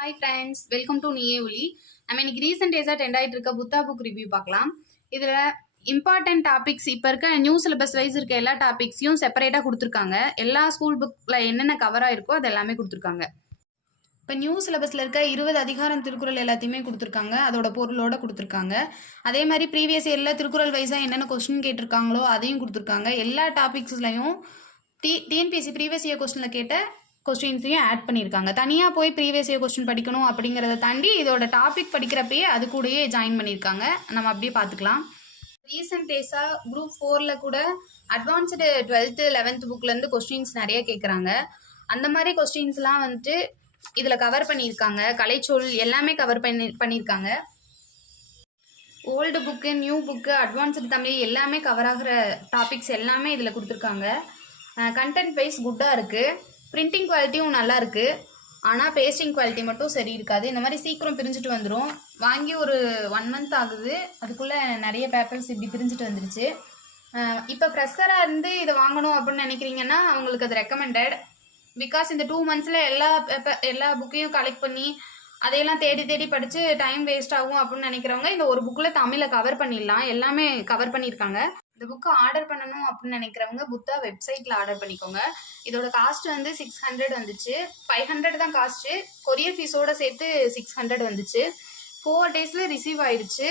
Hi friends, welcome to நீயே ஒலி. நம்ம இன்னைக்கு ரீசெண்ட் டேஸாக ட்ரெண்ட் ஆகிட்டு இருக்க புத்தா புக் ரிவ்யூ பார்க்கலாம். இதில் இம்பார்ட்டன்ட் டாபிக்ஸ் இப்போ இருக்க நியூ சிலபஸ் வைஸ் இருக்க எல்லா டாபிக்ஸையும் செப்பரேட்டாக கொடுத்துருக்காங்க. எல்லா ஸ்கூல் புக்கில் என்னென்ன கவராக இருக்கோ அது எல்லாமே கொடுத்துருக்காங்க. இப்போ நியூ சிலபஸில் இருக்க 20 அதிகாரம் திருக்குறள் எல்லாத்தையுமே கொடுத்துருக்காங்க, அதோட பொருளோட கொடுத்துருக்காங்க. அதே மாதிரி ப்ரீவியஸ் இயரில் திருக்குறள் வைஸாக என்னென்ன கொஸ்டின் கேட்டிருக்காங்களோ அதையும் கொடுத்துருக்காங்க. எல்லா டாபிக்ஸ்லையும் டிஎன்பிஎஸ்சி ப்ரீவியஸ் இயர் கொஸ்டினில் கேட்ட கொஸ்டின்ஸையும் ஆட் பண்ணியிருக்காங்க. தனியாக போய் ப்ரீவியஸ் இயர் கொஸ்டின் படிக்கணும் அப்படிங்கிறத தாண்டி இதோட டாபிக் படிக்கிறப்பயே அது கூடயே ஜாயின் பண்ணியிருக்காங்க. நம்ம அப்படியே பார்த்துக்கலாம். ரீசெண்ட் டேஸாக குரூப் 4ல் கூட அட்வான்ஸ்டு 12th 11th புக்லேருந்து கொஸ்டின்ஸ் நிறைய கேட்குறாங்க. அந்த மாதிரி கொஸ்டின்ஸ்லாம் வந்துட்டு இதில் கவர் பண்ணியிருக்காங்க. கலைச்சொல் எல்லாமே கவர் பண்ணியிருக்காங்க. Old book, new book, advanced Tamil எல்லாமே கவர் ஆகிற டாபிக்ஸ் எல்லாமே இதில் கொடுத்துருக்காங்க. கண்டென்ட் வைஸ் குட்டாக இருக்குது. பிரிண்டிங் குவாலிட்டியும் நல்லா இருக்குது. ஆனால் பேஸ்டிங் குவாலிட்டி மட்டும் சரி இருக்காது. இந்த மாதிரி சீக்கிரம் பிரிஞ்சுட்டு வந்துடும். வாங்கி ஒரு 1 month ஆகுது, அதுக்குள்ளே நிறைய பேப்பர்ஸ் இப்படி பிரிஞ்சுட்டு வந்துருச்சு. இப்போ ஃப்ரெஷராக இருந்து இதை வாங்கணும் அப்படின்னு நினைக்கிறீங்கன்னா அவங்களுக்கு அது ரெக்கமெண்டட். பிகாஸ் இந்த 2 monthsல எல்லா புக்கையும் கலெக்ட் பண்ணி அதையெல்லாம் தேடி தேடி படித்து டைம் வேஸ்ட் ஆகும் அப்படின்னு நினைக்கிறவங்க இந்த ஒரு புக்கில் தமிழை கவர் பண்ணிடலாம். எல்லாமே கவர் பண்ணியிருக்காங்க. இந்த புக்கை ஆர்டர் பண்ணணும் அப்படின்னு நினைக்கிறவங்க புத்தா வெப்சைட்டில் ஆர்டர் பண்ணிக்கோங்க. இதோட காஸ்ட் வந்து 600 வந்துச்சு. 500 தான் காஸ்ட்டு. கொரியர் ஃபீஸோடு சேர்த்து 600 வந்துச்சு. 4 daysல ரிசீவ் ஆயிடுச்சு.